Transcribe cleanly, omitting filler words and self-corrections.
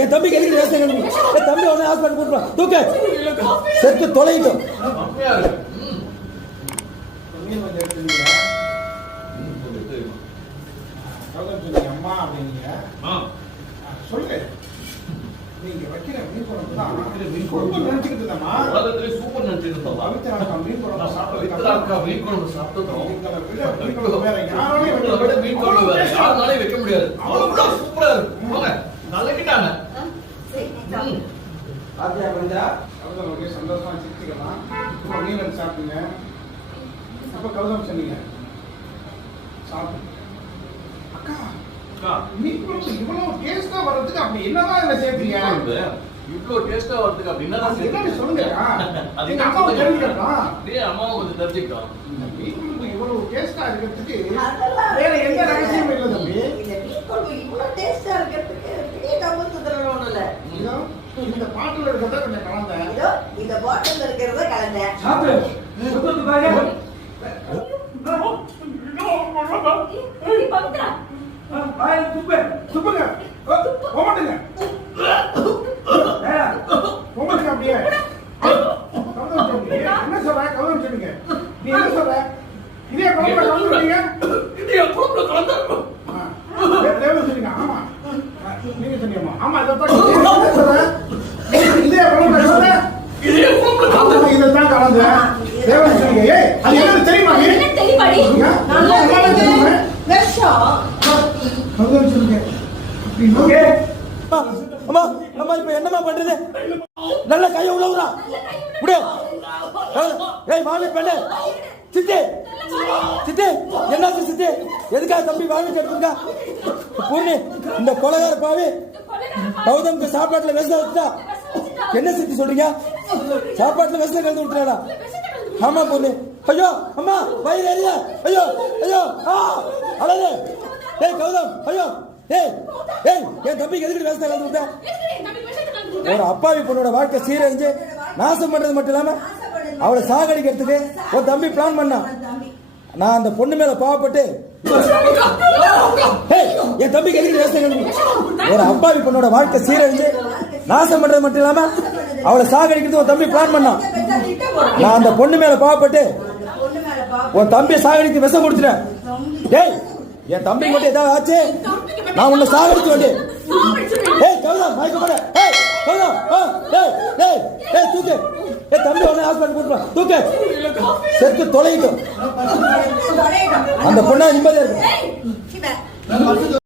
என் தம்பிக்கு எதுக்கு என் தம்பி உடனே ஹாஸ்பிட்டல் கூப்பிடுறான். தூக்க செத்து தொலைட்டும். அம்மா அப்படிங்க சொல்லு. நீங்க வைக்கிற மீன் குழம்பு தான் மீன் குழம்பு நினைச்சுக்கிட்டு இருந்தமா உலகத்திலே சூப்பர் நினைச்சுக்கிட்டு இருந்தோம். பவித்ரா மீன் குழம்பு சாப்பிட்டதுக்கு மீன் குழம்பு சாப்பிட்டோம். மீன் குழம்பு வேற யாராலையும் மீன் குழம்பு வேற யாராலையும் வைக்க முடியாது. அவ்வளவு சூப்பரா இருக்கும். போங்க நல்லக்கிட்டாங்க. ஆத்தியா பவித்ரா கௌதம் ஒரே சந்தோஷமா சிரிச்சுக்கலாம். இப்போ மீன் எடுத்து சாப்பிட்டீங்க. அப்ப கௌதம் சொன்னீங்க சாப்பிட்டு மீன் குழம்பு இவ்வளவு டேஸ்டா வரதுக்கு அப்படி என்னதான் இதுல சேர்த்தீங்க? இவ்வளவு டேஸ்டா வரதுக்கு அப்படி என்னதான் சேர்த்தீங்க சொல்லுங்க. அது எங்க அம்மாவை தெரிஞ்சுக்கிட்டோம். அம்மாவை கொஞ்சம் தெரிஞ்சுக்கிட்டோம். மீன் குழம்பு இவ்வளவு டேஸ்டா இருக்கிறதுக்கு வேற எந்த ரகசியமும் இல்லை தம்பி. இந்த மீன் குழம்பு இவ்வளவு டேஸ்டா இருக்கிறதுக்கு பெரிய டபுள் சுத்தரணும் ஒண்ணு இல்ல. இதோ இந்த பாட்டில் இருக்கிறத கொஞ்சம் கலந்தேன். இதோ இந்த பாட்டில் இருக்கிறத கலந்தேன். சாப்பிடு. சுத்தத்து பாருங்க. பவித்ரா பாய் துப்பே துப்புங்க ஓமட்டுங்க ஓமட்டுங்க அப்படியே என்ன சொல்ற கௌதம் சொன்னீங்க நீ என்ன சொல்ற இதே குழம்புல கலந்துருக்கீங்க இதே குழம்புல கலந்துருக்கோம் தேவன் சொன்னீங்க ஆமா நீங்க சொன்னீங்க ஆமா இதை சொல்ற இதே குழம்புல கலந்து இதே குழம்புல கலந்து இதைத்தான் கலந்து தேவன் சொன்னீங்க ஏய் அது என்ன தெரியுமா என்ன தெரியுமாடி நல்லா தெரியுமா வெஷா கௌதம் சொல்லுங்க ஓகே அம்மா அம்மா இப்ப என்னமா பண்றது நல்ல கைய உலவுறா புடி ஏய் மாமி பெண்ணே சித்தி சித்தி என்ன சித்தி எதுக்கா தம்பி வாங்கி எடுத்துங்க பூர்ணி இந்த கொலகார பாவி கௌதம்க்கு சாப்பாட்டுல விஷம் வச்சுட்டா என்ன சித்தி சொல்றீங்க சாப்பாட்டுல விஷம் கலந்து விட்டுறாடா ஆமா பூர்ணி ஐயோ அம்மா வயிறு எரியா ஐயோ ஐயோ அழகு ஏய் கௌதம் ஐயோ ஏய் ஏய் என் தம்பிக்கு எதுக்கு வேஸ்ட் கலந்து விட்ட ஒரு அப்பாவி பொண்ணோட வாழ்க்கை சீரழிஞ்சு நாசம் பண்றது மட்டும் இல்லாம அவளை சாகடிக்கிறதுக்கு ஒரு தம்பி பிளான் பண்ணான். நான் அந்த பொண்ணு மேல பாவப்பட்டு என் தம்பிக்கு எதுக்கு வேஸ்ட் கலந்து ஒரு அப்பாவி பொண்ணோட வாழ்க்கை சீரழிஞ்சு நாசம் பண்றது மட்டும் இல்லாம அவளை சாகடிக்கிறதுக்கு ஒரு தம்பி பிளான் பண்ணான். நான் அந்த பொண்ணு மேல பாவப்பட்டு உன் தம்பியை சாகடித்து விஷம் கொடுத்துட்டேன். டேய் என் தம்பி மட்டும் ஏதாவது ஆச்சு நான் உன்னை சாகடிச்சு வேண்டிய ஏய் கௌதம் மயக்கப்பட ஏய் கௌதம் ஏய் ஏய் ஏய் தூக்கு ஏய் தம்பி உடனே ஹாஸ்பிட்டல் கூப்பிடுறா தூக்கு செத்து தொலைட்டும். அந்த பொண்ணா நிம்மதியா இருக்கு.